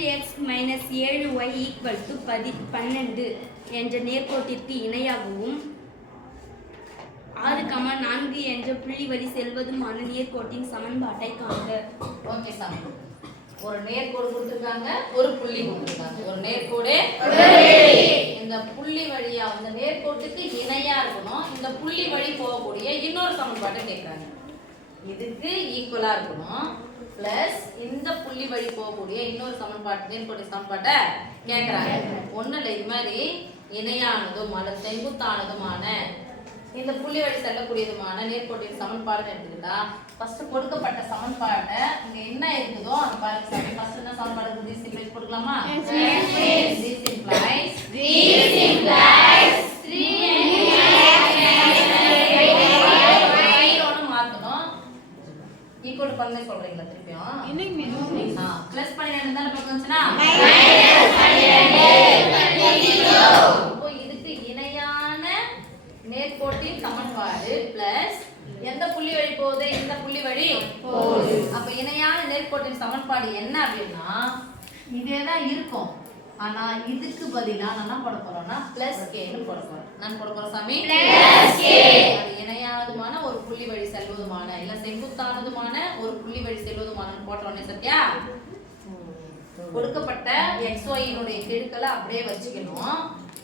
3x - 7y = 12 என்ற நேர்கோட்டிற்கு இணையாகவும் 6,4 என்ற புள்ளி வழி செல்வதுமான நேர்கோட்டின் சமன்பாட்டை காண்க. ஓகே சாமி. ஒரு நேர்கோடு கொடுத்திருக்காங்க, ஒரு புள்ளி கொடுத்திருக்காங்க. ஒரு நேர்கோடு இந்த புள்ளி வழியா அந்த நேர்கோட்டுக்கு இணையா இருக்கணும். இந்த புள்ளி வழி போகக்கூடிய இன்னொரு சமன்பாட்டை கேட்கறாங்க. இதுக்கு ஈக்குவலா இருக்கணும். பிளஸ் இந்த புள்ளி வழி போகக்கூடிய இன்னொரு சமன்பாட்டு நேர்கோட்டு சமன்பாட்டை கேட்கறாங்க. ஒண்ணு இல்ல, இது மாதிரி இணையானதும் அல்லது செங்குத்தானதுமான இந்த புள்ளி வழி செல்லக்கூடியதுமான நேர்கோட்டின் சமன்பாடுன்னு எடுத்துக்கிட்டா ஃபர்ஸ்ட் கொடுக்கப்பட்ட சமன்பாடு இங்க என்ன இருக்குதோ அது பாருங்க சாமி. ஃபர்ஸ்ட் என்ன சமன்பாடு இருக்கு? this implies போட்டுக்கலாமா? this implies 3x ன்னு மாத்தணும். ஈக்குவல் பண்ண சொல்றீங்களா திருப்பியும்? பிளஸ் 12 தான பக்கம் வந்துச்சுனா அப்போ இதுக்கு இணையான நேர்கோட்டின் சமன்பாடு பிளஸ் எந்த புள்ளி வழி போகுது? இந்த புள்ளி வழி போகுது. அப்ப இணையான நேர்கோட்டின் சமன்பாடு என்ன அப்படின்னா இதேதான் இருக்கும். ஆனா இதுக்கு பதிலா நான் என்ன போட போறேன்னா பிளஸ் k ன்னு போட போறேன். நான் போட போறேன் சாமி பிளஸ் k. அது இணையானதுமான ஒரு புள்ளி வழி செல்வதுமான இல்ல செங்குத்தானதுமான ஒரு புள்ளி வழி செல்வதுமான போட்டோனே சத்யா கொடுக்கப்பட்ட xy னுடைய கெழுக்களை அப்படியே வச்சுக்கணும்.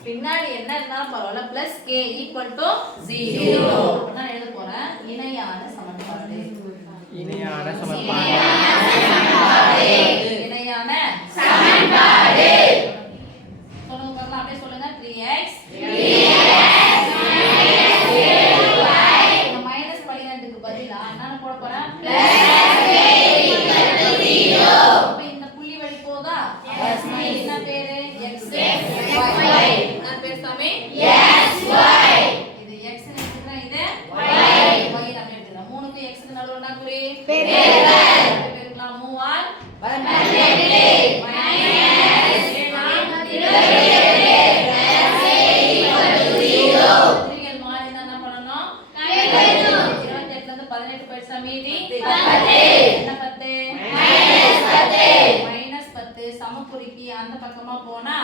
பின்னாடி என்ன இருந்தாலும் பரவாயில்ல பிளஸ் k = 0 நான் எழுத போறேன். இணையான சமன்பாடு இணையான சமன்பாடு இணையான சமன்பாடு சொல்லுங்க பாக்கலாம். அப்படியே சொல்லுங்க 3x இந்த -12க்கு பதிலா நான் போட போறேன் அப்ப இந்த புள்ளி வழி போதா என்ன பேரு x y நான் பேர் சாமி xy. இது x ன்னு எடுத்துறேன், இது y y நான் எடுத்துறேன். 3க்கு x க்கு நடுவுல என்ன குறி? பெருக்கல். பெருக்கலாம் 3 ஆல் 12 திருகல் மாறி என்ன பண்ணனும்? கழிக்கணும். 28ல இருந்து 18 போயிடுச்சா மீதி 10. என்ன 10? -10 சமக்குறிக்கு அந்த பக்கமா போனா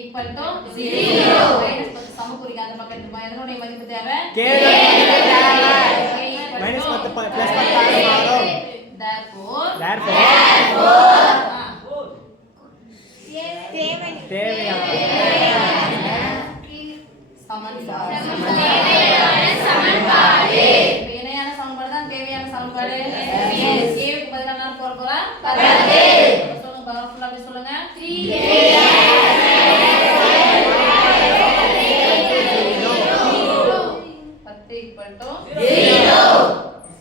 equal to 0. -10 சமக்குறிக்கு அந்த பக்கத்துக்கு எதனுடைய மதிப்பு தேவை? -10 +10 மாறும். therefore தேவையான சமன்பாடு இணையான சமன்பாடு தான் தேவையான சமன்பாடு. கேவுக்கு பதிலா நான் போற போறேன் 10. சொல்லுங்க பவர்ஃபுல்லா அப்படி சொல்லுங்க 10 =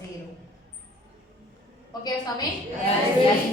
0. ஓகே சாமி? Yes.